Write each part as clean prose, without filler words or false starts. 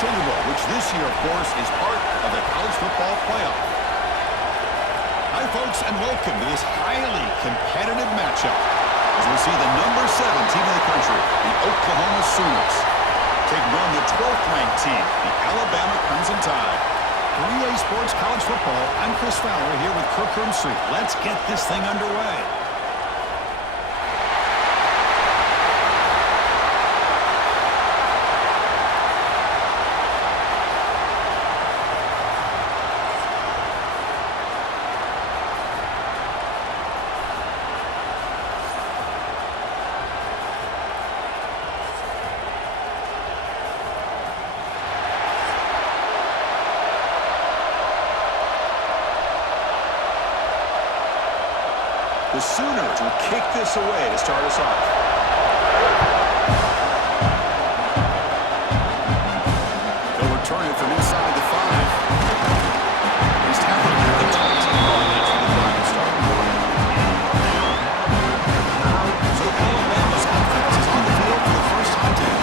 Sugar Bowl, which this year, of course, is part of the college football playoff. Hi, folks, and welcome to this highly competitive matchup as we see the number 7 team in the country, the Oklahoma Sooners, taking on the 12th-ranked team, the Alabama Crimson Tide. 3A Sports College Football, I'm Chris Fowler here with Kirk Herbstreit. Let's get this thing underway. The Sooners will kick this away to start us off. They'll return it from inside the 5. He's tackling the taunting ball after the drive start. So Alabama's offense is on the field for the first time today.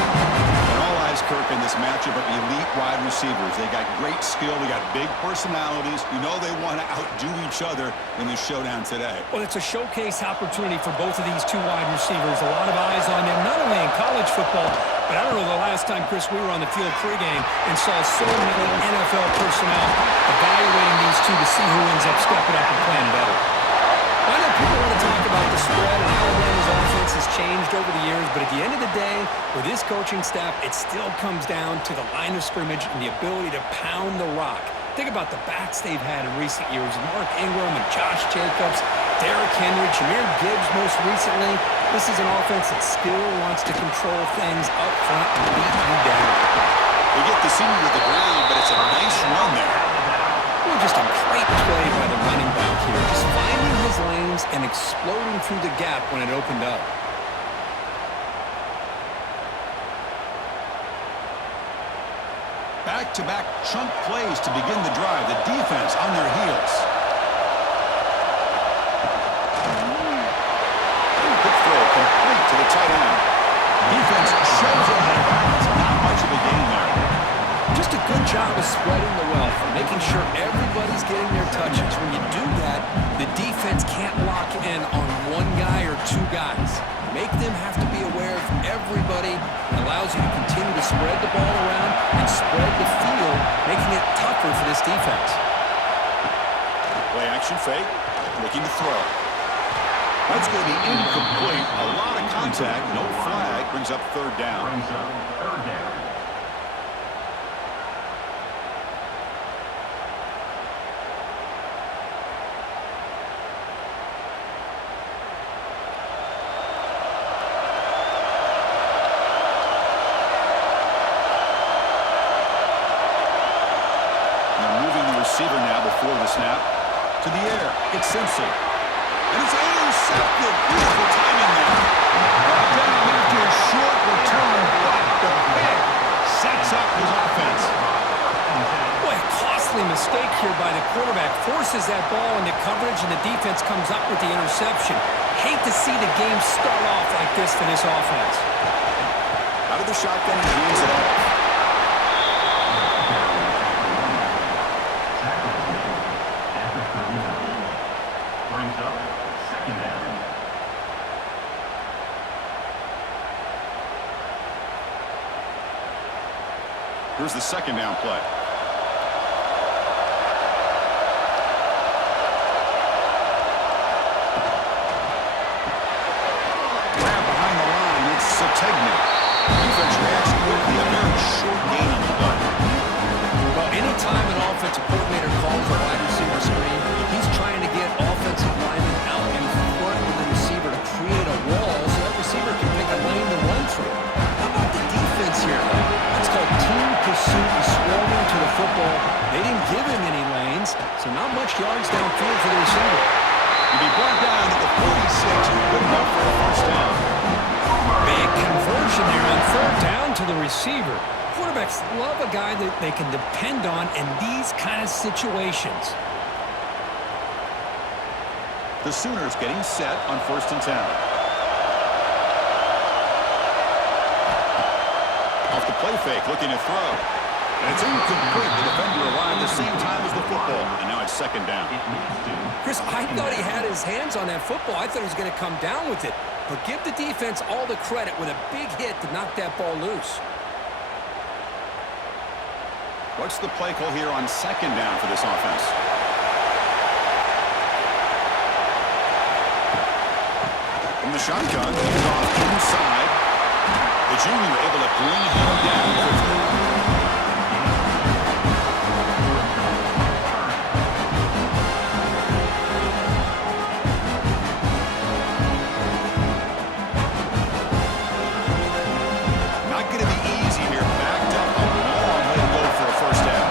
And all eyes, Kirk, in this matchup of elite wide receivers. They got great skill. They got big personalities. You know they want to outdo each other in this showdown today. Well, it's a showcase opportunity for both of these two wide receivers. A lot of eyes on them, not only in college football, but I don't know the last time, Chris, we were on the field pregame and saw so many NFL personnel evaluating these two to see who ends up stepping up and playing better. I know people want to talk about the spread and Alabama's offense has changed over the years, but at the end of the day, with this coaching staff, it still comes down to the line of scrimmage and the ability to pound the rock. Think about the backs they've had in recent years. Mark Ingram and Josh Jacobs, Derrick Henry, Jahmyr Gibbs most recently. This is an offense that still wants to control things up front and beat you down. They get the senior to the ground, but it's a nice run there. Well, just a great play by the running back here. Just finding his lanes and exploding through the gap when it opened up. Back-to-back chunk plays to begin the drive. The defense on their heels. Quick throw complete to the tight end. Defense shows it out of bounds. Not much of a gain there. Just a good job of spreading the wealth, making sure everybody's getting their touches. When you do that, the defense can't lock in on one guy or two guys. Make them have to be aware of everybody. It allows you to continue to spread the ball around and spread the field, making it tougher for this defense. Play action fake, looking to throw. That's going to be incomplete. A lot of contact, no flag, brings up third down. Receiver now before the snap. To the air. It's Simpson. And it's intercepted. Beautiful timing there. Brought down after a short return. But the pick sets up his offense. Boy, a costly mistake here by the quarterback. Forces that ball into coverage, and the defense comes up with the interception. Hate to see the game start off like this for this offense. Out of the shotgun, he hands it off. Here's the second down play. Grab behind the line. It's Sategna. Defense reacts quickly. A very short gain on the play. Well, anytime an offensive coordinator calls a wide receiver screen, he's trying to get offensive linemen out in front of the receiver to create a wall so that receiver can pick a lane to run through. How about the defense here, though? That's called team pursuit and swarming to the football. They didn't give him any lanes, so not much yards downfield for the receiver. He'll be brought down at the 46. Good enough for a first down. Big conversion there on third down to the receiver. Quarterbacks love a guy that they can depend on in these kind of situations. The Sooners getting set on 1st and 10. Off the play fake, looking to throw. And it's incomplete. The defender arrived the same time as the football, and now it's second down. Chris, I thought he had his hands on that football. I thought he was going to come down with it. But give the defense all the credit with a big hit to knock that ball loose. What's the play call here on second down for this offense? From the shotgun, he's off inside. The junior able to bring him down quickly. Not going to be easy here. Backed up a long way to go for a first down.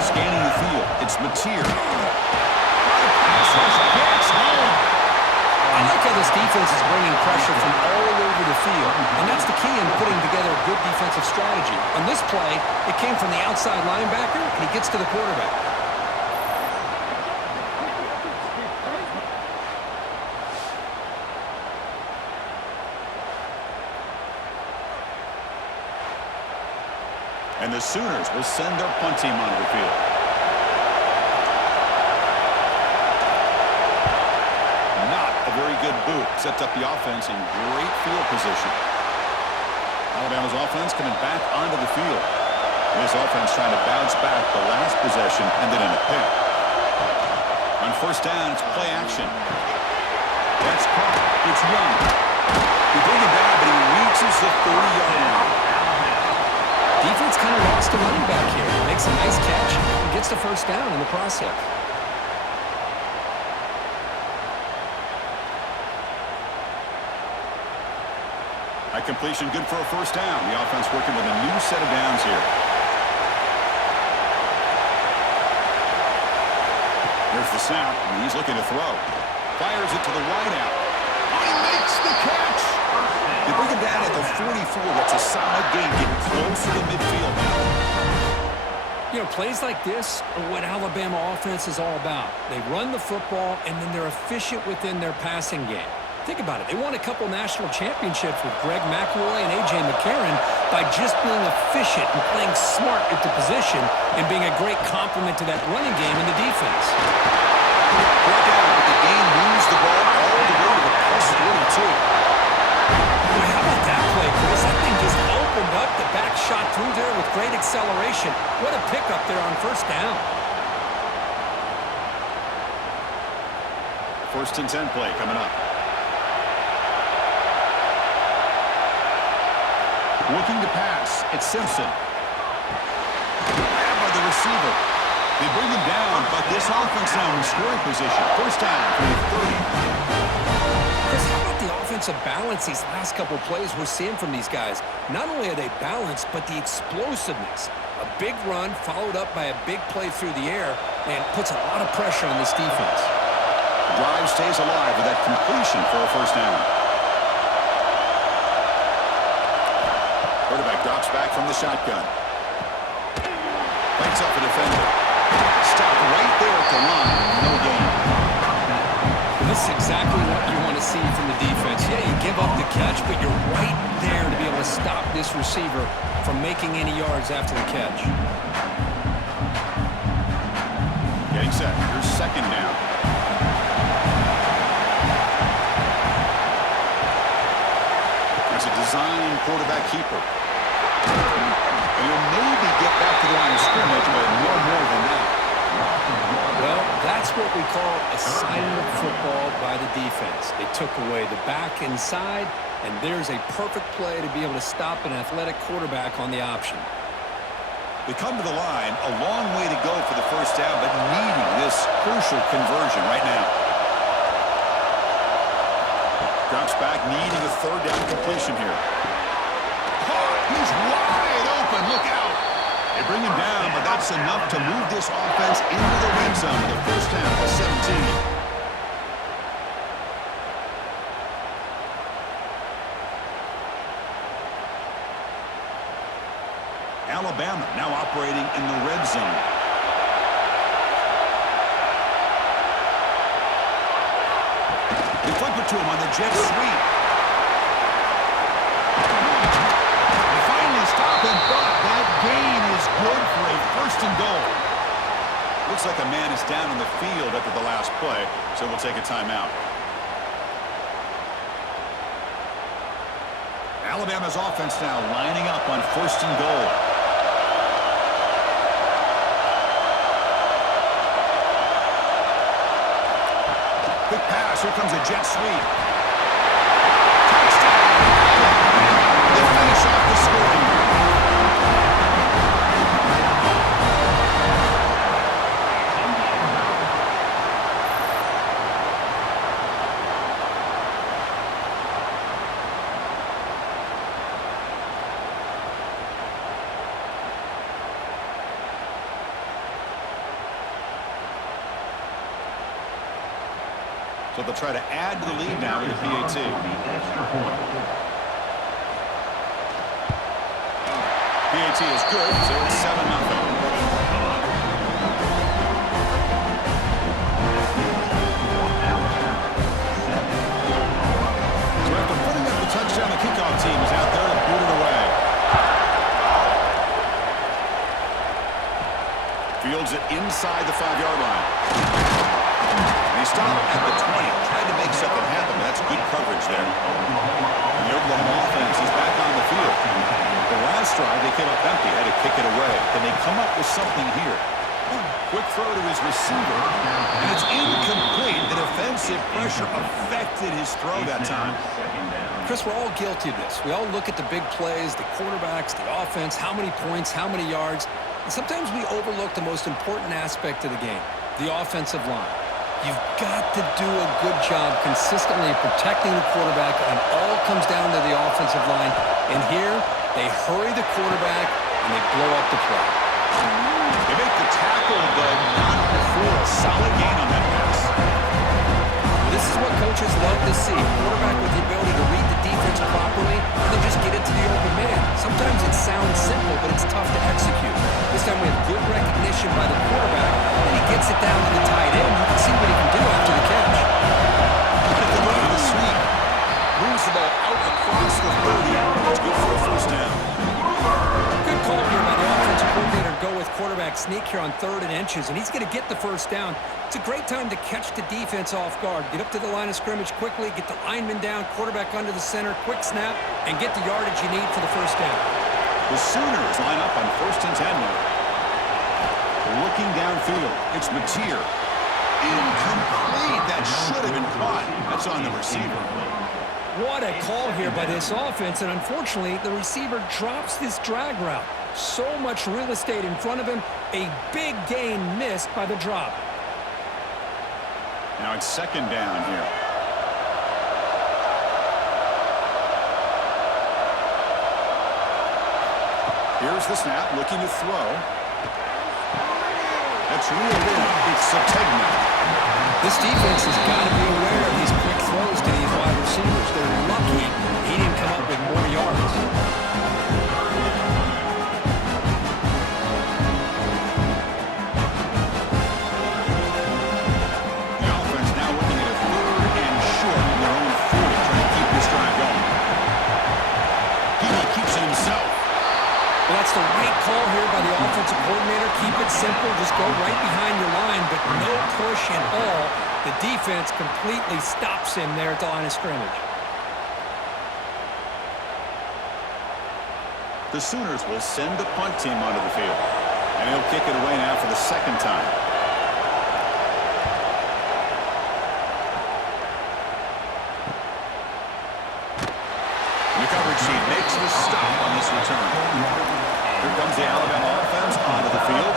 Scanning the field, it's Mateer. I like how this defense is bringing pressure from all over the field, and that's the key in putting together a good defensive strategy. On this play, it came from the outside linebacker, and he gets to the quarterback. And the Sooners will send their punt team onto the field. Very good boot. Sets up the offense in great field position. Alabama's offense coming back onto the field. This offense trying to bounce back the last possession and then in a pick. On first down, it's play action. That's caught. It's Young. He bring it down, but he reaches the 30-yard line. Defense kind of lost a running back here. Makes a nice catch and gets the first down in the process. That completion good for a first down. The offense working with a new set of downs here. Here's the snap, and he's looking to throw. Fires it to the wideout. Oh, he makes the catch! They bring him down at the 44. That's a solid gain, getting close to the midfield now. You know, plays like this are what Alabama offense is all about. They run the football, and then they're efficient within their passing game. Think about it. They won a couple national championships with Greg McElroy and A.J. McCarron by just being efficient and playing smart at the position and being a great complement to that running game in the defense. Brought down, but the game moves the ball all the way to the plus 42. Boy, how about that play, Chris? That thing just opened up. The back shot through there with great acceleration. What a pickup there on first down. First and 10 play coming up. Looking to pass. It's Simpson. Grabbed by the receiver. They bring him down, but this offense now in scoring position. First down from the 30. Chris, how about the offensive balance these last couple plays we're seeing from these guys? Not only are they balanced, but the explosiveness. A big run followed up by a big play through the air, and puts a lot of pressure on this defense. The drive stays alive with that completion for a first down. Quarterback drops back from the shotgun. Breaks up a defender. Stopped right there at the line. No gain. This is exactly what you want to see from the defense. Yeah, you give up the catch, but you're right there to be able to stop this receiver from making any yards after the catch. Getting set. Here's second down. There's a design quarterback keeper. And he'll maybe get back to the line of scrimmage, but no more than that. Well, that's what we call assignment football by the defense. They took away the back inside, and there's a perfect play to be able to stop an athletic quarterback on the option. They come to the line, a long way to go for the first down, but needing this crucial conversion right now. Drops back, needing a third down completion here. He's wide open. Look out. They bring him down, but that's enough to move this offense into the red zone with a first down at 17. Alabama now operating in the red zone. They flip it to him on the jet sweep. They finally stop him, but that gain Looks like a man is down on the field after the last play, so we'll take a timeout. Alabama's offense now lining up on 1st and goal. Quick pass. Here comes a jet sweep. Touchdown. They finish off the scoring. So they'll try to add to the lead now with the PAT. PAT is good, so it's 7-0. So after putting up the touchdown, the kickoff team is out there to boot it away. Fields it inside the 5-yard line. They stop at the 20, trying to make something happen, but that's good coverage there. And the Oklahoma offense is back on the field. The last drive, they came up empty, had to kick it away. Can they come up with something here? Quick throw to his receiver, and it's incomplete. The defensive pressure affected his throw that time. Chris, we're all guilty of this. We all look at the big plays, the quarterbacks, the offense, how many points, how many yards. And sometimes we overlook the most important aspect of the game, the offensive line. You've got to do a good job consistently protecting the quarterback, and it all comes down to the offensive line. And here, they hurry the quarterback, and they blow up the play. They make the tackle, but not before a solid gain on that pass. This is what coaches love to see. A quarterback with the ability to read the defense properly and then just get it to the open man. Sometimes it sounds simple, but it's tough to execute. This time we have good recognition by the quarterback, and he gets it down to the tight end. You can see what he can do after the catch. At the right of the sweep. Moves the ball out across the 30. It's good for a first down. Good call here by the offensive coordinator to go with quarterback sneak here on 3rd and inches, and he's going to get the first down. It's a great time to catch the defense off guard. Get up to the line of scrimmage quickly, get the lineman down, quarterback under the center, quick snap, and get the yardage you need for the first down. The Sooners line up on 1st and 10 now. Looking downfield, it's Mateer. Incomplete. That should have been caught. That's on the receiver. What a call here by this offense, and unfortunately, the receiver drops this drag route. So much real estate in front of him. A big gain missed by the drop. Now it's 2nd down here. Here's the snap, looking to throw. That's reeled in. It's Sategna. This defense has got to be aware of these quick throws to these wide receivers. They're lucky he didn't come up with more yards. The offense now looking at a 3rd and short from their own 40, trying to keep this drive going. He keeps it himself. Well, that's the right call here by the offensive coordinator. Keep it simple. Just go right behind your line, but no push at all. The defense completely stops him there at the line of scrimmage. The Sooners will send the punt team onto the field. And he'll kick it away now for the 2nd time. The coverage sheet makes the stop on this return. Here comes the Alabama offense onto the field.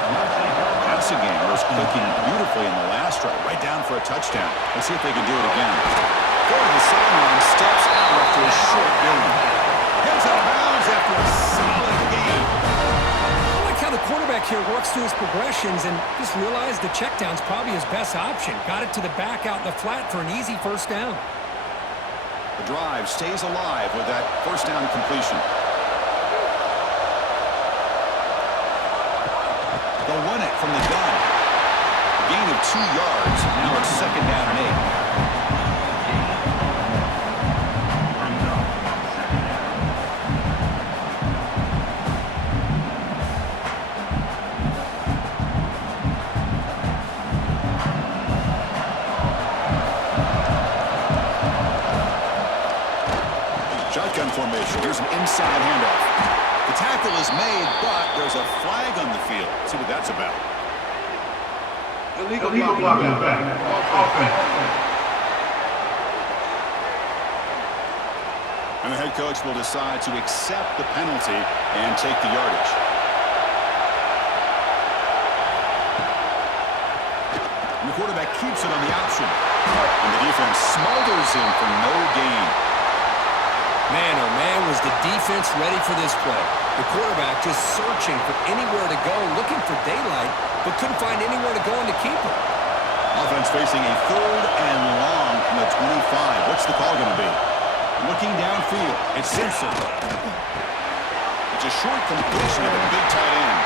Passing game was clicking beautifully in the last drive, right down for a touchdown. Let's see if they can do it again. Go to the sideline, steps out after a short gain. Heads out of bounds after a solid gain. I like how the quarterback here works through his progressions and just realized the check down's probably his best option. Got it to the back out in the flat for an easy first down. The drive stays alive with that first down completion. They'll run it from the gun. A gain of 2 yards. Now it's 2nd down and 8. shotgun formation. Here's an inside handoff. The tackle is made, but there's a flag on the field. Let's see what that's about. Illegal blocking back. Offense. And the head coach will decide to accept the penalty and take the yardage. And the quarterback keeps it on the option. And the defense smothers him for no gain. Man, oh man, was the defense ready for this play. The quarterback just searching for anywhere to go, looking for daylight, but couldn't find anywhere to go in the keeper. Offense facing a 3rd and long from the 25. What's the call going to be? Looking downfield, it's Simpson. It's a short completion of a big tight end.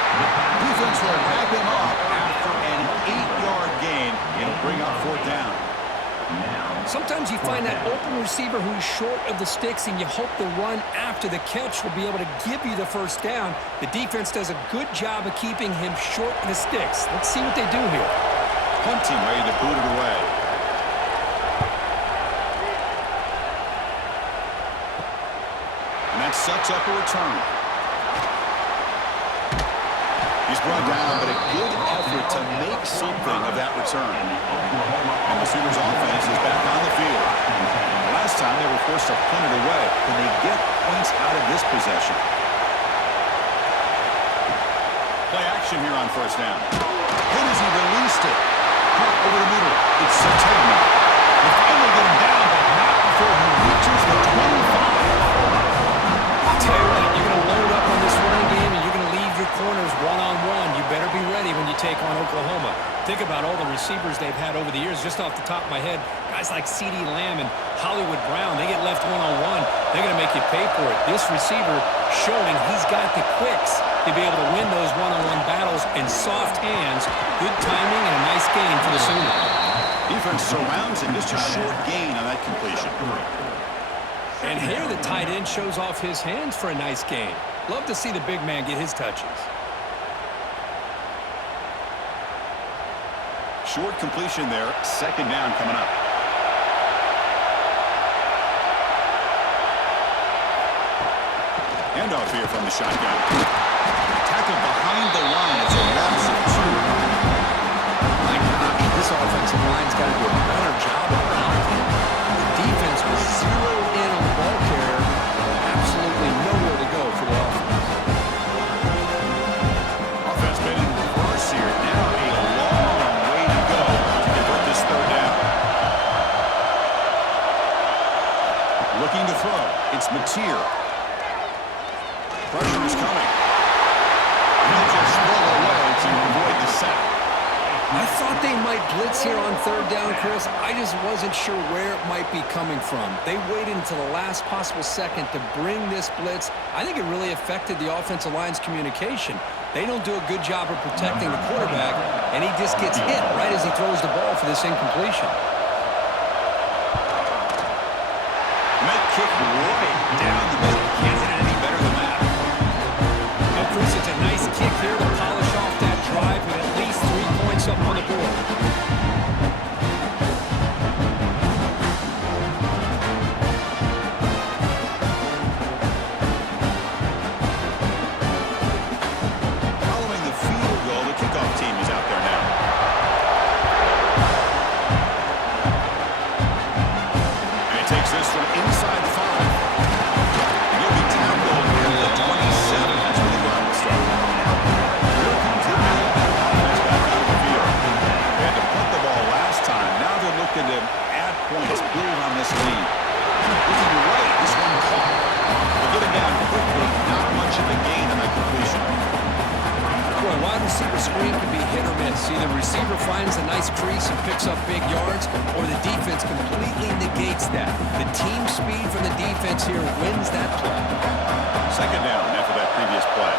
Defense will wrap him up after an 8-yard gain. It'll bring up 4th down. Sometimes you find that open receiver who's short of the sticks, and you hope the run after the catch will be able to give you the 1st down. The defense does a good job of keeping him short of the sticks. Let's see what they do here. Punting, ready to boot it away. And that sets up a return. He's brought down, but a good effort to make something of that return. And the Sooners offense is back on the field. Last time they were forced to punt it away. Can they get points out of this possession? Play action here on 1st down. Hit as he released it. Caught over the middle. It's Satana. They finally get him down, but not before he reaches the 25. I'll tell you what, you're going to load up on this running game, and you're going to leave your corners one-on-one. You better be ready when you take on Oklahoma. Think about all the receivers they've had over the years. Just off the top of my head, guys like CeeDee Lamb and Hollywood Brown, they get left one-on-one. They're going to make you pay for it. This receiver showing he's got the quicks to be able to win those one-on-one battles in soft hands. Good timing and a nice gain for the Sooners. Defense surrounds him. Just a short gain on that completion. And here the tight end shows off his hands for a nice gain. Love to see the big man get his touches. Short completion there. 2nd down coming up. Handoff here from the shotgun. Tackled behind the line. It's a loss of 2. My gosh, this offensive line's got to do a better job of blocking. The defense was zeroed in on the ball carrier. Absolutely nowhere to go for the offense. Offense been in reverse here. Now a long way to go to convert this 3rd down. Looking to throw. It's Mateer. Pressure is coming. He'll just roll away to avoid the sack. I thought they might blitz here on 3rd down, Chris. I just wasn't sure where it might be coming from. They waited until the last possible second to bring this blitz. I think it really affected the offensive line's communication. They don't do a good job of protecting the quarterback, and he just gets hit right as he throws the ball for this incompletion. And that kick right down the middle. Can't hit it any better than that. Now, Chris, it's a nice kick here to polish off that drive with at least 3 points up on the board. Following the field goal, the kickoff team is out there now. And he takes this from inside the 5. And he'll be tackled at the 27. That's where the ground will start. Here comes the offense back out of the field. They had to punt the ball last time. Now they're looking to add points, build on this lead. Looking right, this one caught. They get it down quickly. Not much of a gain on that completion. Boy, wide receiver screen can be hit or miss. Either the receiver finds a nice crease and picks up big yards, or the defense completely negates that. The team speed from the defense here wins that play. 2nd down after that previous play.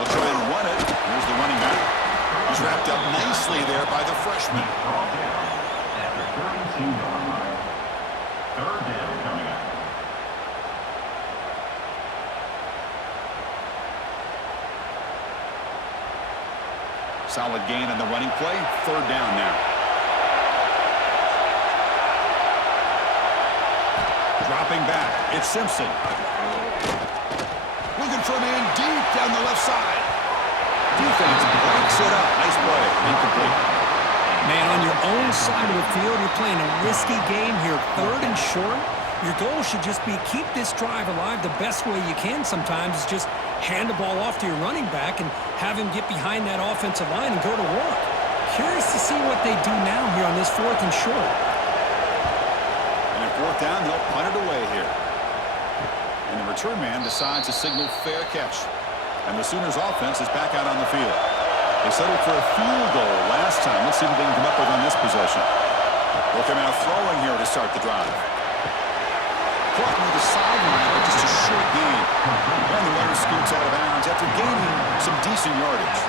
They'll try and run it. Here's the running back. He's wrapped up nicely there by the freshman. After 32 yard line. 3rd down coming up. Solid gain on the running play. 3rd down now. Dropping back, it's Simpson. Looking for a man deep down the left side. Defense breaks it up. Nice play. Incomplete. Man, on your own side of the field, you're playing a risky game here. 3rd and short. Your goal should just be keep this drive alive the best way you can sometimes is just hand the ball off to your running back and have him get behind that offensive line and go to work. Curious to see what they do now here on this 4th and short. And at 4th down, they'll punt it away here. And the return man decides to signal fair catch. And the Sooners offense is back out on the field. They settled for a field goal last time. Let's see what they can come up with on this possession. They'll come out throwing here to start the drive. Caught near the sideline, but just a short gain. And the runner scoots out of bounds after gaining some decent yardage.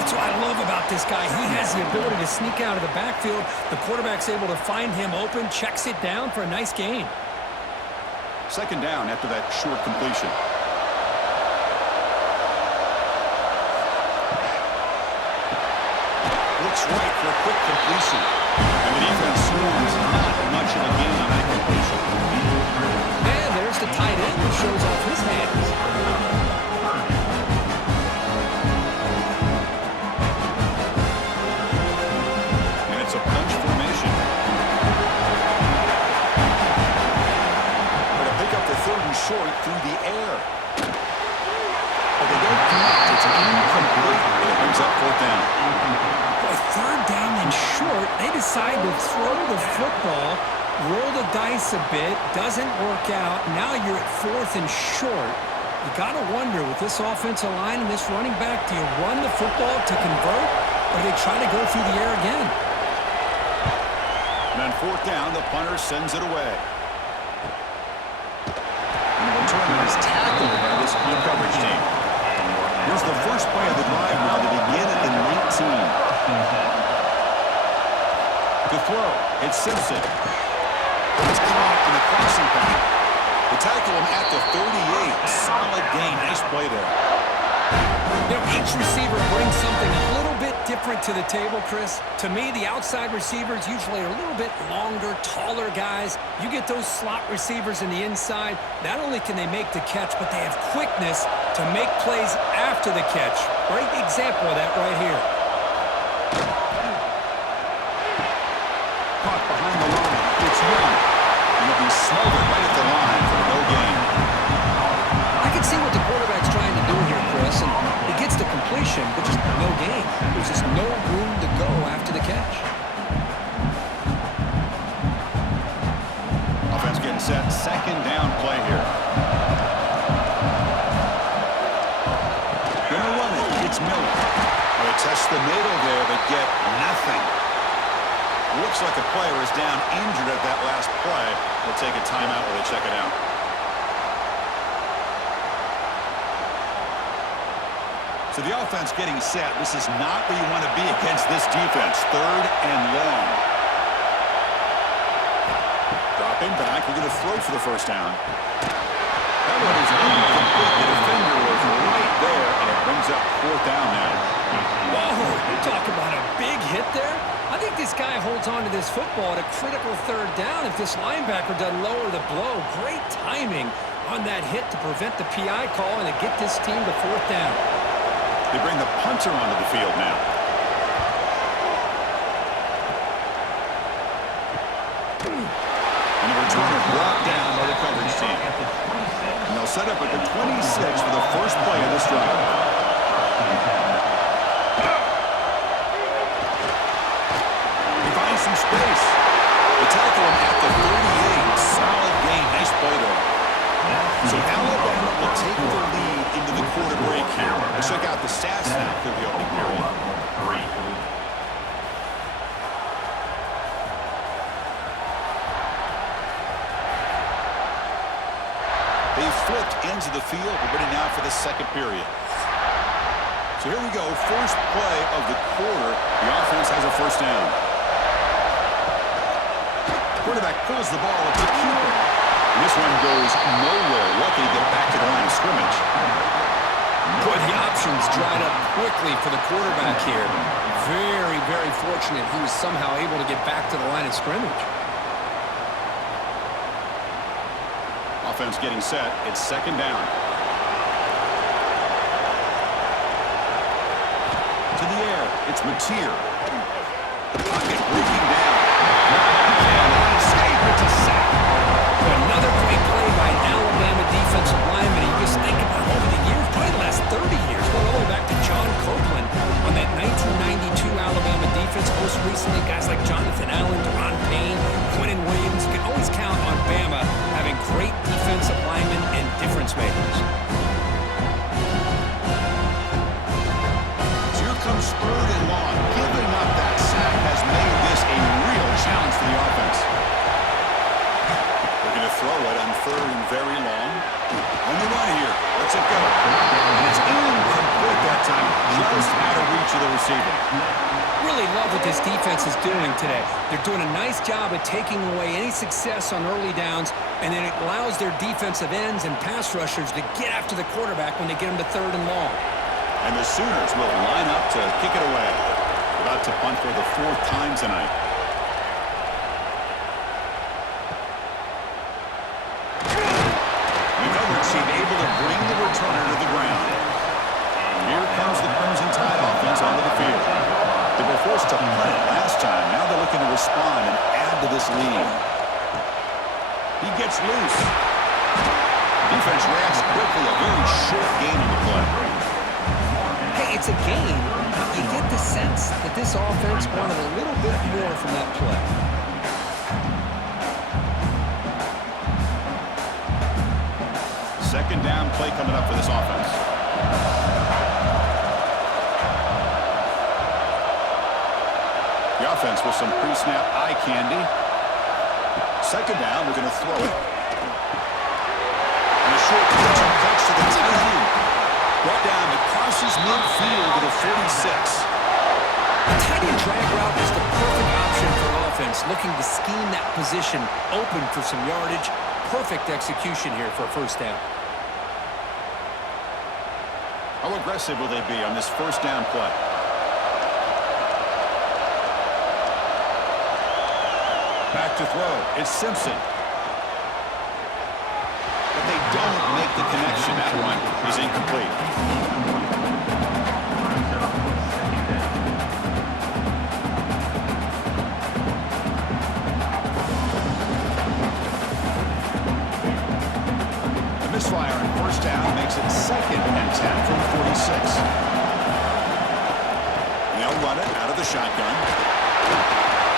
That's what I love about this guy. He has the ability to sneak out of the backfield. The quarterback's able to find him open, checks it down for a nice gain. 2nd down after that short completion. Looks right for a quick completion. And the defense swarms not much of a gain on that completion. And there's the tight end who shows off his hands. And it's a bunch formation. But to pick up the 3rd and short through the air. But they don't connect. It's incomplete. And it brings up 4th down. Boy, 3rd down and short. They decide to throw the football. Roll the dice a bit, doesn't work out. Now you're at 4th and short. You got to wonder, with this offensive line and this running back, do you run the football to convert, or do they try to go through the air again? And on 4th down, the punter sends it away. And the returner is tackled by this good coverage team. Here's the first play of the drive now to begin at the 19. To throw, it's Simpson. It's caught in the crossing path. They tackle him at the 38. Solid gain. Nice play there. You know, each receiver brings something a little bit different to the table, Chris. To me, the outside receivers usually are a little bit longer, taller guys. You get those slot receivers in the inside, not only can they make the catch, but they have quickness to make plays after the catch. Great example of that right here. Caught behind the line. It's Young. And he'll be smothered right at the line for no gain. I can see what the quarterback's trying to do here, Chris, and he gets the completion, but just no gain. There's just no room to go after the catch. Offense getting set. 2nd down play here. Gonna run it. It's Miller. They test the middle there, but get nothing. Looks like a player is down injured at that last play. They'll take a timeout while they check it out. So the offense getting set. This is not where you want to be against this defense. 3rd and long. Dropping back. We're going to throw for the 1st down. That one is incomplete. The defender was right there, and it brings up 4th down now. Whoa, you talk about a big hit there. I think this guy holds on to this football at a critical 3rd down if this linebacker doesn't lower the blow. Great timing on that hit to prevent the PI call and to get this team to 4th down. They bring the punter onto the field now. And the returner brought down by the coverage team. And they'll set up at the 26 for the first play of this drive. He finds some space. They tackle him at the 38. Solid gain. Nice play there. So Alabama will take the lead into the quarter break here. Let's check out the stats now for the opening period. They flipped ends of the field. We're ready now for the 2nd period. So here we go. First play of the quarter. The offense has a 1st down. Quarterback pulls the ball up to keeper. And this one goes nowhere. Lucky to get back to the line of scrimmage. Boy, the options dried up quickly for the quarterback here. Very, very fortunate he was somehow able to get back to the line of scrimmage. offense getting set. It's second down. To the air. It's Mateer. The pocket breaking down. Cannot escape. It's a sack. Another great play by an Alabama defensive lineman. You just think about over the years, probably the last 30 years, going all the way back to John Copeland on that 1992 Alabama defense. Most recently, guys like Jonathan Allen, Deron Payne, Quinnen Williams. You can always count on Bama having great defensive linemen and difference makers. So here comes third and long. Giving up that sack has made this a real challenge for the offense. They're going to throw it on third and very long. On the run here. Let's it go. And it's incomplete that time. Just out of reach of the receiver. Really love what this defense is doing today. They're doing a nice job of taking away any success on early downs, and then it allows their defensive ends and pass rushers to get after the quarterback when they get them to third and long. And the Sooners will line up to kick it away. About to punt for the fourth time tonight. Seem able to bring the returner to the ground. Here comes the Crimson Tide offense onto the field. They were forced to punt it last time. Now they're looking to respond and add to this lead. He gets loose. Defense reacts quickly. A very short gain on the play. Hey, it's a gain. You get the sense that this offense wanted a little bit more from that play. Second down play coming up for this offense. The offense with some pre-snap eye candy. Second down, we're going to throw it. And a short pitch and catch to the tight end. Brought down, it crosses midfield to the 46. The tight end drag route is the perfect option for offense, looking to scheme that position open for some yardage. Perfect execution here for a first down. How aggressive will they be on this first down play? Back to throw. It's Simpson. But they don't make the connection. That one is incomplete. The misfire on first down makes it second and 10 from 46. They'll run it out of the shotgun.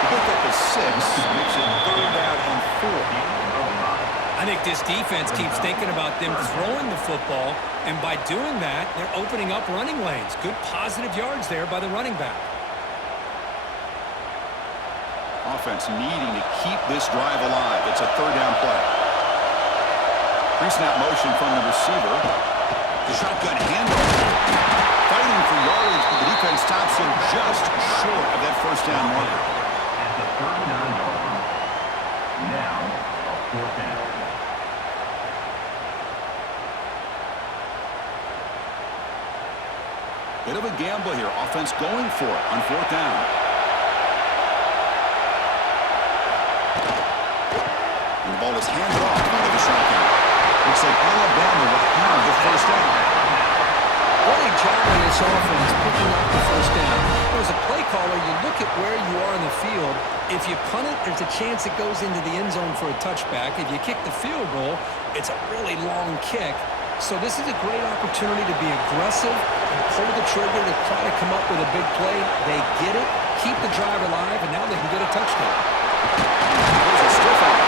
The pickup is 6, makes it third down and 4. I think this defense keeps thinking about them throwing the football, and by doing that, they're opening up running lanes. Good positive yards there by the running back. Offense needing to keep this drive alive. It's a third down play. Pre-snap motion from the receiver. The shotgun handoff. Fighting for yardage, but the defense stops him just short of that first down marker. At the 39-yard line. Now, a fourth down. Bit of a gamble here. Offense going for it on fourth down. And the ball is handed off under the shotgun. Looks like Alabama will have the first down. What a job by this offense picking up the first down. As a play caller, you look at where you are in the field. If you punt it, there's a chance it goes into the end zone for a touchback. If you kick the field goal, it's a really long kick. So this is a great opportunity to be aggressive and pull the trigger to try to come up with a big play. They get it, keep the drive alive, and now they can get a touchdown. There's a stiff arm.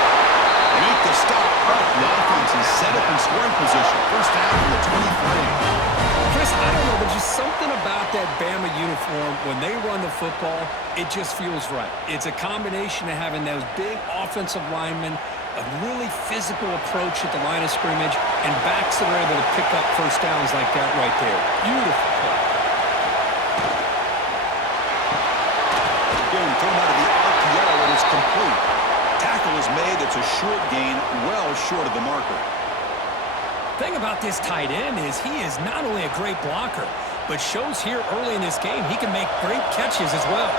They need to stop. The offense is set up in scoring position. First down from the 23. Chris, I don't know. There's just something about that Bama uniform. When they run the football, it just feels right. It's a combination of having those big offensive linemen, a really physical approach at the line of scrimmage, and backs that are able to pick up first downs like that right there. Beautiful play. Again, thrown out of the RPO, and it's complete. Tackle is made. It's a short gain, well short of the marker. The thing about this tight end is he is not only a great blocker, but shows here early in this game he can make great catches as well.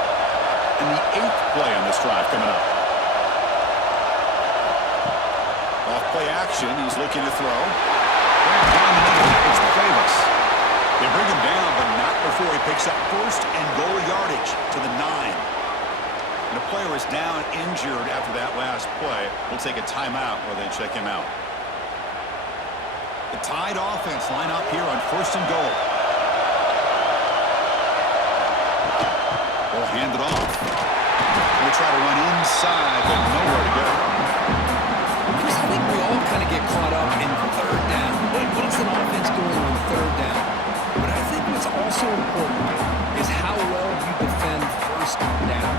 And the 8th play on this drive coming up. Off Play action. He's looking to throw. Down the middle. It's Davis. They bring him down, but not before he picks up first and goal yardage to the 9. And a player is down injured after that last play. We'll take a timeout while they check him out. The Tide offense line up here on first and goal. Ball handed off. We'll try to run inside, but nowhere to go. Chris, I think we all kind of get caught up in third down. What is an offense doing on third down? But I think what's also important is how well you defend first down.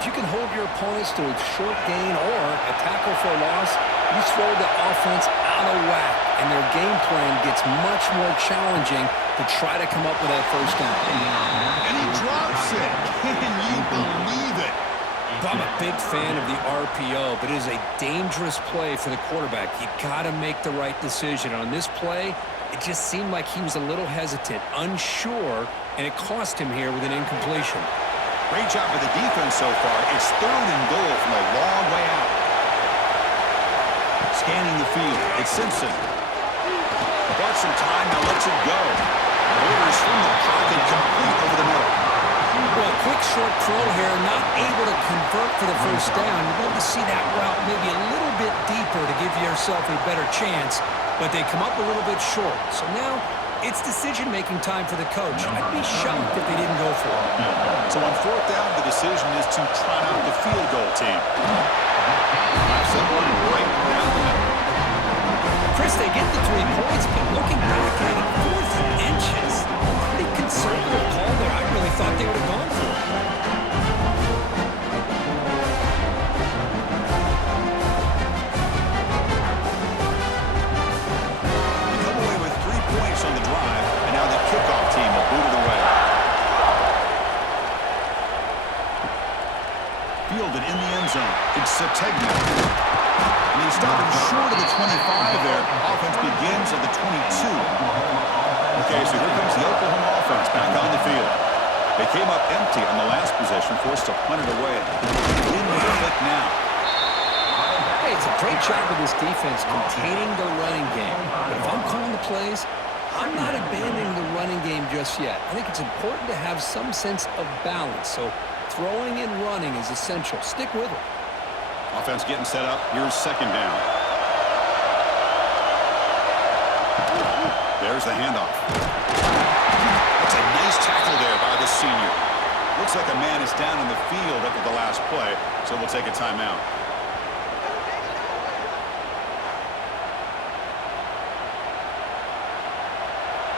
If you can hold your opponents to a short gain or a tackle for a loss, you throw the offense out of whack, and their game plan gets much more challenging to try to come up with that first down. And he drops it. Can you believe it? I'm a big fan of the RPO, but it is a dangerous play for the quarterback. You got to make the right decision. On this play, it just seemed like he was a little hesitant, unsure, and it cost him here with an incompletion. Great job with the defense so far. It's third and goal from a long way out. Scanning the field. It's Simpson. Bought some time, now lets it go. Orders from the pocket, complete over the middle. Well, quick short throw here, not able to convert for the first down. You'd love to see that route maybe a little bit deeper to give yourself a better chance, but they come up a little bit short. So now it's decision-making time for the coach. I'd be shocked if they didn't go for it. So on fourth down, the decision is to trot out the field goal team. Knocks that one right down the middle. Chris, they get the 3 points, but looking back at it, 4th and inches. Pretty conservative call there. I really thought they would have gone for it. They come away with 3 points on the drive, and now the kickoff team will boot it away. Fielded in the end zone. It's Sategna. And he stopped short of the 25 there. Offense begins at the 22. Okay, so here comes the Oklahoma offense back on the field. They came up empty on the last possession, forced to punt it away. In with the flick now. Hey, it's a great job of this defense containing the running game. But if I'm calling the plays, I'm not abandoning the running game just yet. I think it's important to have some sense of balance. So throwing and running is essential. Stick with it. Offense getting set up. Here's second down. There's the handoff. That's a nice tackle there by the senior. Looks like a man is down in the field after the last play, so we'll take a timeout.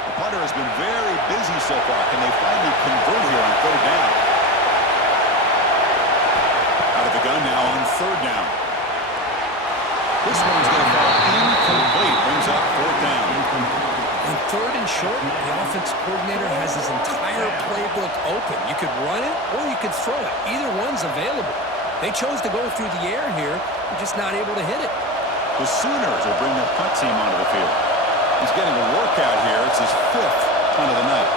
The punter has been very busy so far. Can they finally convert here on third down? Out of the gun now on third down. This one's going to fall incomplete. Brings up fourth down. On third and short, the offense coordinator has his entire playbook open. You could run it or you could throw it. Either one's available. They chose to go through the air here. They're just not able to hit it. The Sooners will bring their punt team onto the field. He's getting a workout here. It's his 5th punt of the night.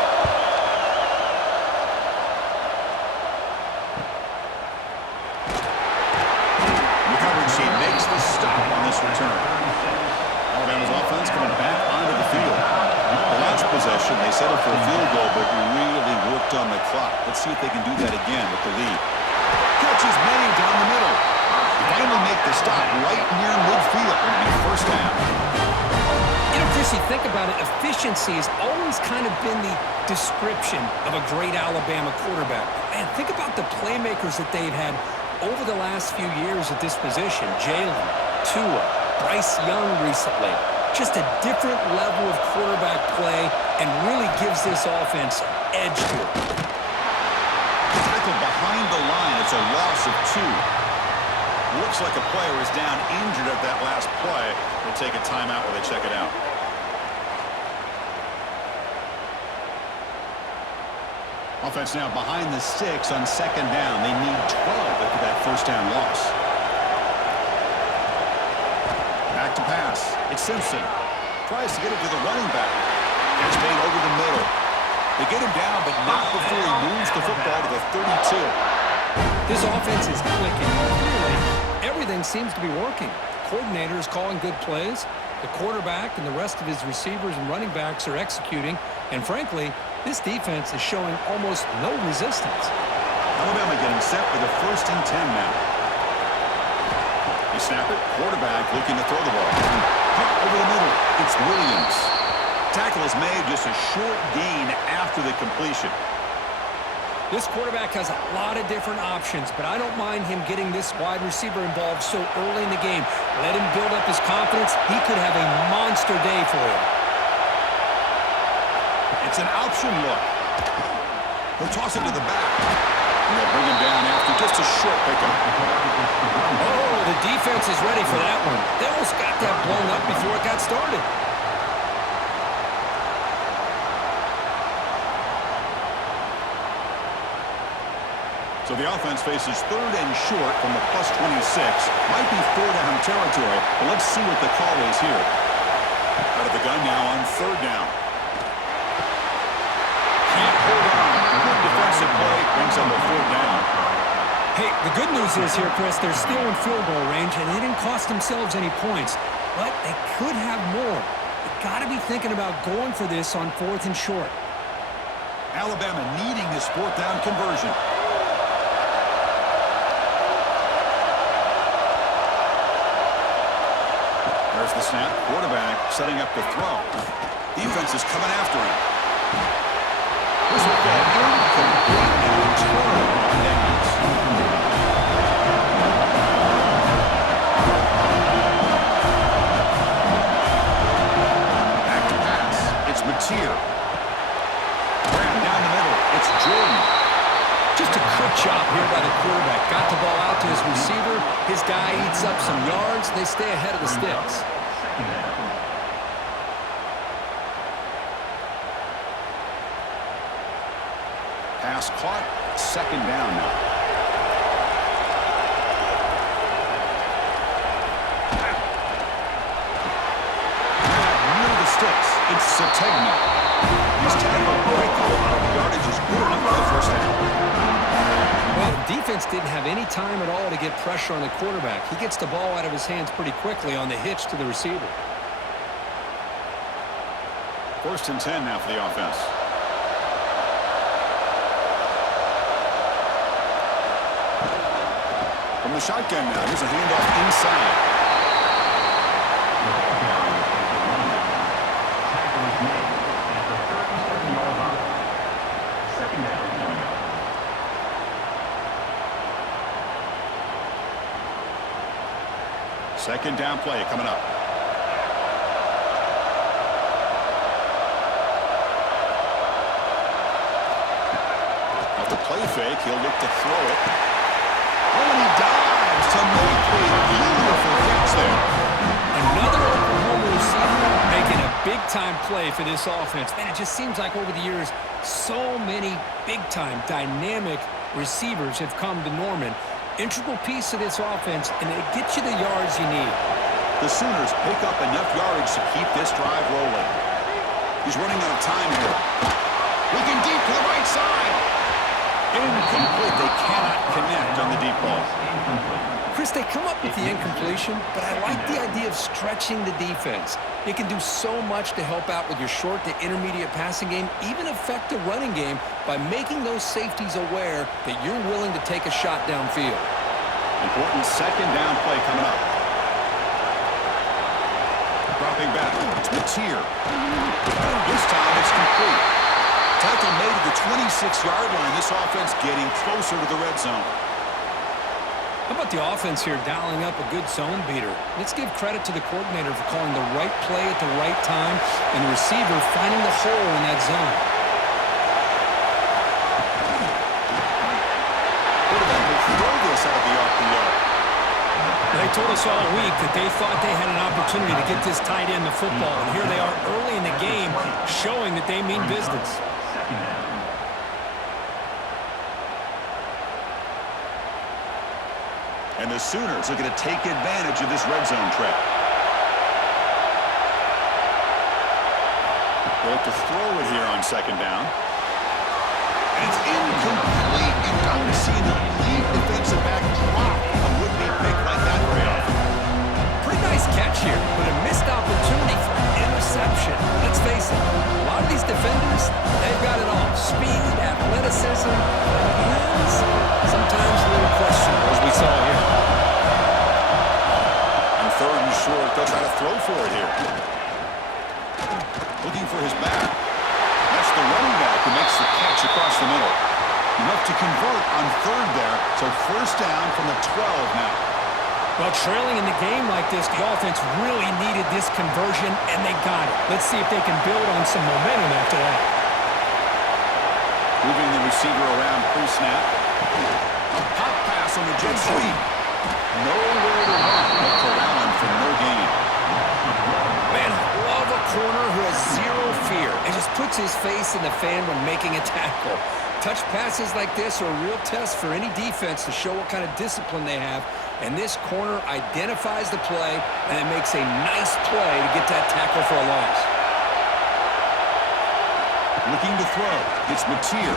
Makes the stop on this return. Alabama's offense coming back onto the field. The last possession, they settled for a field goal, but really worked on the clock. Let's see if they can do that again with the lead. Catch is made down the middle. They finally make the stop right near midfield. It'll be first down. You know, Chrissy, think about it. Efficiency has always kind of been the description of a great Alabama quarterback. Man, think about the playmakers that they've had over the last few years at this position. Jalen, Tua, Bryce Young recently. Just a different level of quarterback play and really gives this offense an edge to it. Tackle behind the line. It's a loss of 2. Looks like a player is down injured at that last play. We'll take a timeout while they check it out. Offense now behind the 6 on second down. They need 12 after that first down loss. Back to pass. It's Simpson. Tries to get it to the running back. Catch made over the middle. They get him down, but not before he moves the football to the 32. This offense is clicking. Clearly, everything seems to be working. coordinator is calling good plays. The quarterback and the rest of his receivers and running backs are executing. And frankly, this defense is showing almost no resistance. Alabama getting set with a 1st and 10 now. They snap it. Quarterback looking to throw the ball. Caught over the middle. It's Williams. Tackle is made, just a short gain after the completion. This quarterback has a lot of different options, but I don't mind him getting this wide receiver involved so early in the game. Let him build up his confidence. He could have a monster day for him. It's an option look. He'll toss it to the back. And they'll bring him down after just a short pickup. Oh, the defense is ready for that one. They almost got that blown up before it got started. So the offense faces 3rd and short from the +26. Might be 4-down territory, but let's see what the call is here. Out of the gun now on 3rd down. Can't hold on. Good defensive play brings them to 4th down. Hey, the good news is here, Chris, they're still in field goal range, and they didn't cost themselves any points. But they could have more. You got to be thinking about going for this on 4th and short. Alabama needing this 4th down conversion. There's the snap. Quarterback setting up the throw. Defense is coming after him. This will fall incomplete and turnover on downs. Back to pass. It's Mateer. Graham down the middle. It's Jordan. Just a quick job here by the quarterback. Got the ball out to his receiver. His guy eats up some yards. They stay ahead of the sticks. Pass caught. 2nd down now. Near the sticks. It's Sategna. He's tackled. Great call out. Yardage is good enough for the 1st down. Well, the defense didn't have any time at all to get pressure on the quarterback. He gets the ball out of his hands pretty quickly on the hitch to the receiver. 1st and 10 now for the offense. From the shotgun now, here's a handoff inside. Second down play coming up. Off the play fake, he'll look to throw it. Oh, and he dives to make a beautiful catch there. Another Oklahoma receiver making a big-time play for this offense. Man, it just seems like over the years, so many big-time, dynamic receivers have come to Norman. Integral piece of this offense, and it gets you the yards you need. The Sooners pick up enough yardage to keep this drive rolling. He's running out of time here. Looking deep to the right side. Incomplete. They cannot connect on the deep ball. Chris, they come up with the incompletion, but I like the idea of stretching the defense. It can do so much to help out with your short to intermediate passing game, even affect the running game by making those safeties aware that you're willing to take a shot downfield. Important 2nd down play coming up. Dropping back. It's Mateer. This time it's complete. Tackle made at the 26-yard line. This offense getting closer to the red zone. How about the offense here dialing up a good zone beater? Let's give credit to the coordinator for calling the right play at the right time and the receiver finding the hole in that zone. Quarterback will throw this out of the RPO. They told us all week that they thought they had an opportunity to get this tight end the football, and here they are early in the game showing that they mean business. And the Sooners are going to take advantage of this red zone trap. They'll have to throw it here on 2nd down. And it's incomplete. You don't see the lead defensive back drop a would-be pick like that very often. Pretty here, but a missed opportunity for an interception. Let's face it, a lot of these defenders, they've got it all. Speed, athleticism, hands, sometimes a little questionable, as we saw here. On third and short, they'll try to throw for it here. Looking for his back. That's the running back who makes the catch across the middle. Enough to convert on third there, so first down from the 12 now. Well, trailing in the game like this, the offense really needed this conversion, and they got it. Let's see if they can build on some momentum after that. Moving the receiver around pre-snap. A pop pass on the jet sweep. Nowhere to run, but corralling for no gain. Man, I love a corner who has zero fear and just puts his face in the fan when making a tackle. Touch passes like this are a real test for any defense to show what kind of discipline they have. And this corner identifies the play, and it makes a nice play to get that tackle for a loss. Looking to throw. It's Mateer.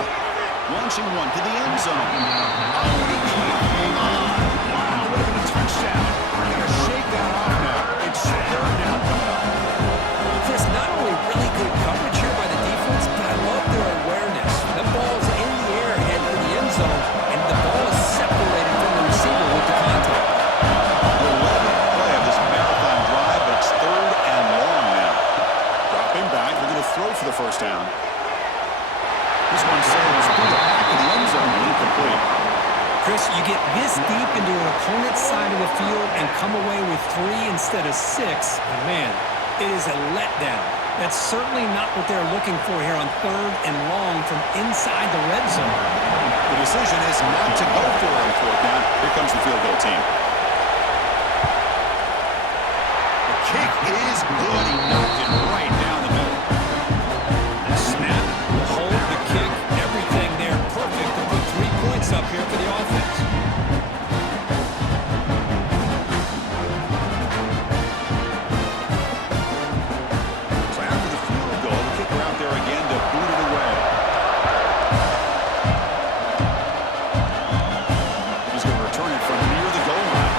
Launching one to the end zone. Oh, he can't hang on. Wow, what a touchdown. Got to shake that off now. It's third down coming up. Chris, not only really good coverage here by the defense, but I love their awareness. The ball's in the air, heading to the end zone, and the ball is separated from the receiver with the contact. The 11th play of this marathon drive, but it's third and long now. Dropping back, we're going to throw for the first down. This one sails through the back of the end zone and incomplete. Chris, you get this deep into an opponent's side of the field and come away with 3 instead of 6, and man, it is a letdown. That's certainly not what they're looking for here on third and long from inside the red zone. The decision is not to go for it on fourth down. Here comes the field goal team. The kick is good. He knocked it right down the middle. Snap, the hold, the kick, everything there perfect to put 3 points up here for the offense. So after the field goal, the kicker out there again to boot it away. He's going to return it from near the goal line.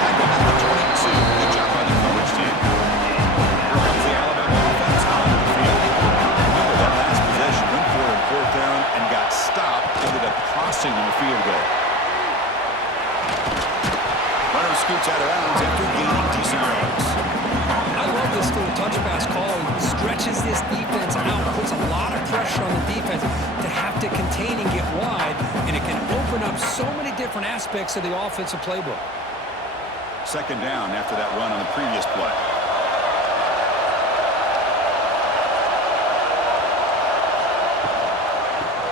Back at the 22. Good job by the coverage team. Here comes the Alabama offense on the field. Remember that last possession went for it fourth down and got stopped. Ended up costing them a field goal. Runner scoots out of bounds after gaining decent yards. I love this little touch pass call. It stretches this defense out, puts a lot of pressure on the defense to have to contain and get wide, and it can open up so many different aspects of the offensive playbook. Second down after that run on the previous play.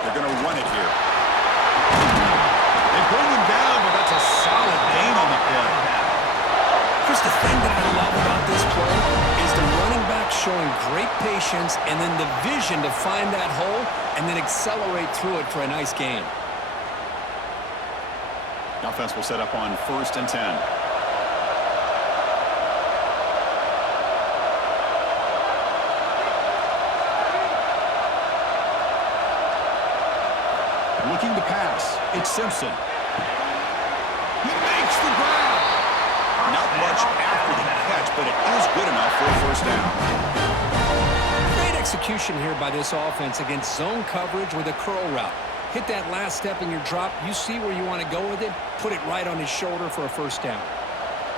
They're going to run it here. They bring him down, but that's a solid gain on the play. Chris, the thing that I love about this play is the running back showing great patience and then the vision to find that hole and then accelerate through it for a nice gain. Offense will set up on 1st and 10. Looking to pass. It's Simpson. He makes the grab. Not much after the catch, but it is good enough for a first down. Great execution here by this offense against zone coverage with a curl route. Hit that last step in your drop. You see where you want to go with it. Put it right on his shoulder for a first down.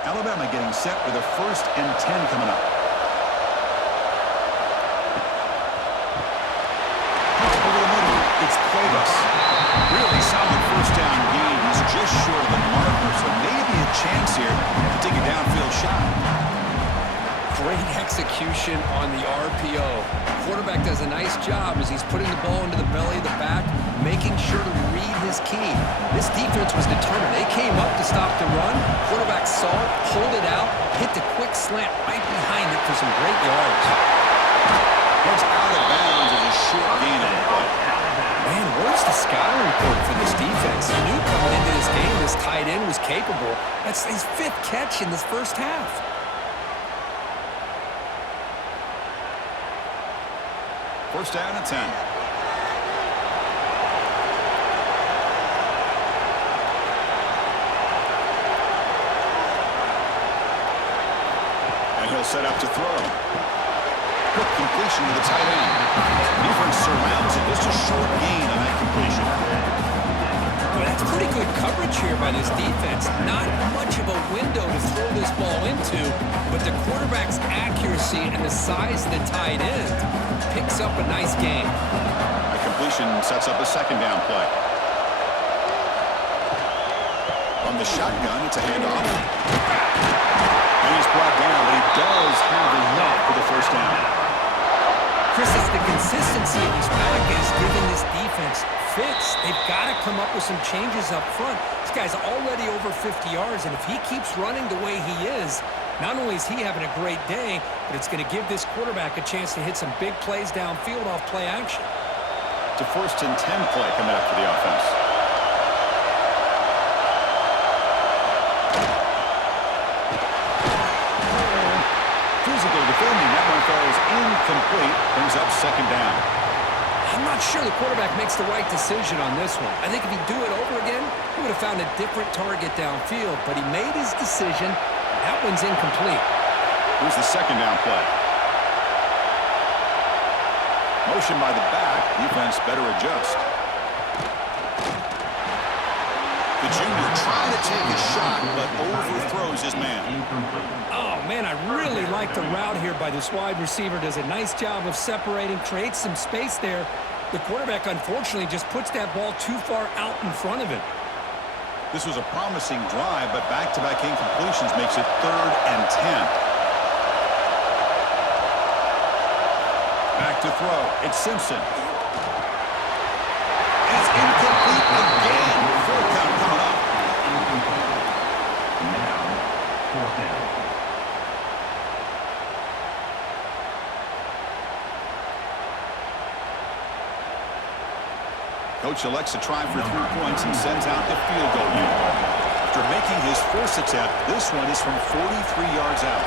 Alabama getting set with a 1st and 10 coming up. Over the middle, it's Cuevas. Really solid first down gain. He's just short of the marker, so maybe a chance here to take a downfield shot. Great execution on the RPO. Quarterback does a nice job as he's putting the ball into the belly of the back, making sure to read his key. This defense was determined. They came up to stop the run. Quarterback saw it, pulled it out, hit the quick slant right behind it for some great yards. Heads out of bounds as a short gain on the play. Man, where's the scouting report for this defense? He knew coming into this game this tight end was capable. That's his 5th catch in this first half. First down and 10. he'll set up to throw. Quick completion to the tight end. Defense surrounds it. Just a short gain on that completion. Well, that's pretty good coverage here by this defense. Not much of a window to throw this ball into, but the quarterback's accuracy and the size of the tight end picks up a nice gain. The completion sets up a second down play. On the shotgun, it's a handoff. And he's brought down, but he does have enough for the first down. Chris, it's the consistency of his packages giving this defense fits. They've got to come up with some changes up front. This guy's already over 50 yards, and if he keeps running the way he is, not only is he having a great day, but it's going to give this quarterback a chance to hit some big plays downfield off play action. It's a 1st and 10 play coming up for the offense. Physical defending. That one falls incomplete. Brings up second down. I'm not sure the quarterback makes the right decision on this one. I think if he'd do it over again, he would have found a different target downfield, but he made his decision. That one's incomplete. Here's the second down play. Motion by the back. Defense better adjust. The junior trying to take a shot, but overthrows his man. Oh, man, I really like the route here by this wide receiver. Does a nice job of separating, creates some space there. The quarterback, unfortunately, just puts that ball too far out in front of him. This was a promising drive, but back-to-back incompletions makes it 3rd and 10. Back to throw. It's Simpson. And it's incomplete again. Full count coming up. Now, 4th down. Coach elects to try for 3 points and sends out the field goal unit. After making his first attempt, this one is from 43 yards out.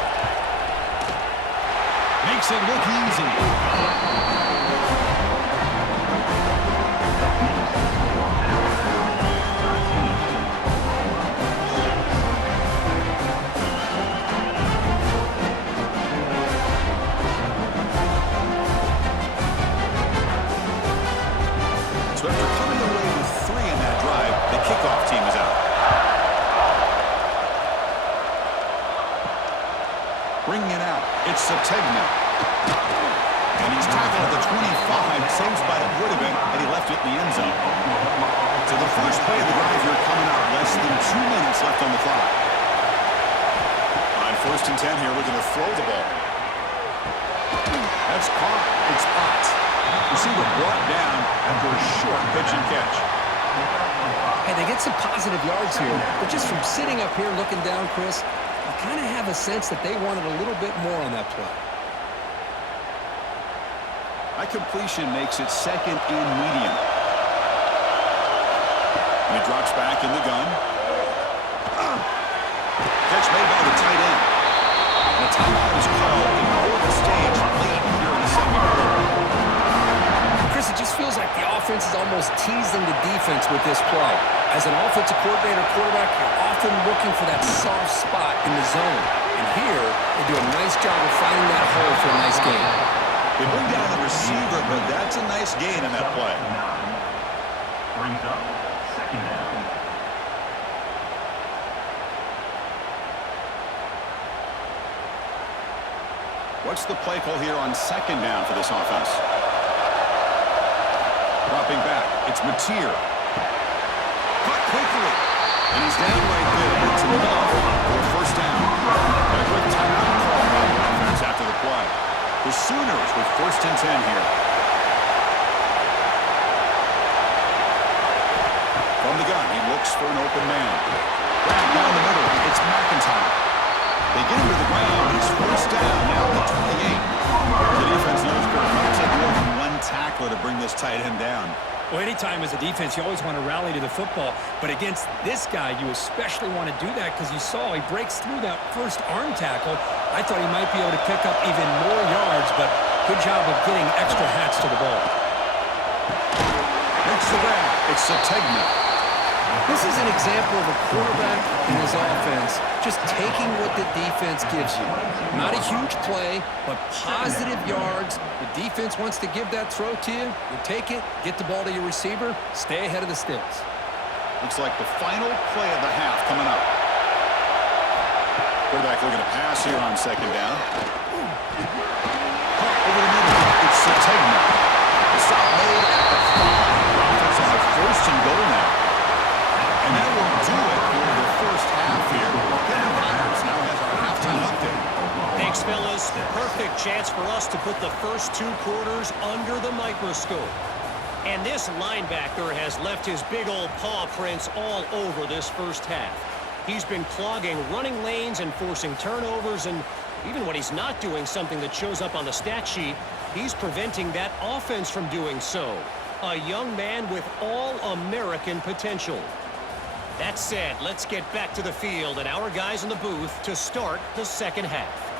Makes it look easy. So after coming away with 3 in that drive, the kickoff team is out. Bringing it out, it's Sategna. And he's tackled at the 25, same spot it would have been had he left it in the end zone. So the first play of the drive here coming up, less than 2 minutes left on the clock. On 1st and 10 here, we're going to throw the ball. That's caught. It's Potts. Receiver brought down after a short pitch and catch. Hey, they get some positive yards here, but just from sitting up here looking down, Chris, you kind of have a sense that they wanted a little bit more on that play. That completion makes it 2nd and medium. And he drops back in the gun. Catch made by the tight end. And a timeout is called in the stage late here in the second quarter. Chris, it just feels like the offense is almost teasing the defense with this play. As an offensive coordinator quarterback, you're often looking for that soft spot in the zone. And here, they do a nice job of finding that hole for a nice gain. They bring down the receiver, but that's a nice gain in that play. 9 brings up 2nd down. What's the play call here on 2nd down for this offense? Dropping back, it's Mateer. Caught quickly, and he's down right there. It's enough for a first down. And a quick timeout call by the offense after the play. The Sooners with 1st and 10 here. From the gun, he looks for an open man. Back down the middle, it's McIntyre. They get him to the ground. It's 1st down now at 28. The defense knows it might take more than one tackler to bring this tight end down. Well, anytime as a defense, you always want to rally to the football. But against this guy, you especially want to do that because you saw he breaks through that first arm tackle. I thought he might be able to pick up even more yards, but good job of getting extra hats to the ball. Makes the grab. It's Sategna. This is an example of a quarterback and his offense just taking what the defense gives you. Not a huge play, but positive yards. The defense wants to give that throw to you. You take it, get the ball to your receiver, stay ahead of the sticks. Looks like the final play of the half coming up. Quarterback looking to pass here on second down. Caught over the middle. It's Sategna. The stop made at the 5. Offense on the first and goal now. And that will do it for the first half here. Kevin Myers now has our halftime update. Thanks, fellas. Perfect chance for us to put the first 2 quarters under the microscope. And this linebacker has left his big old paw prints all over this first half. He's been clogging running lanes and forcing turnovers, and even when he's not doing something that shows up on the stat sheet, he's preventing that offense from doing so. A young man with all-American potential. That said, let's get back to the field and our guys in the booth to start the second half.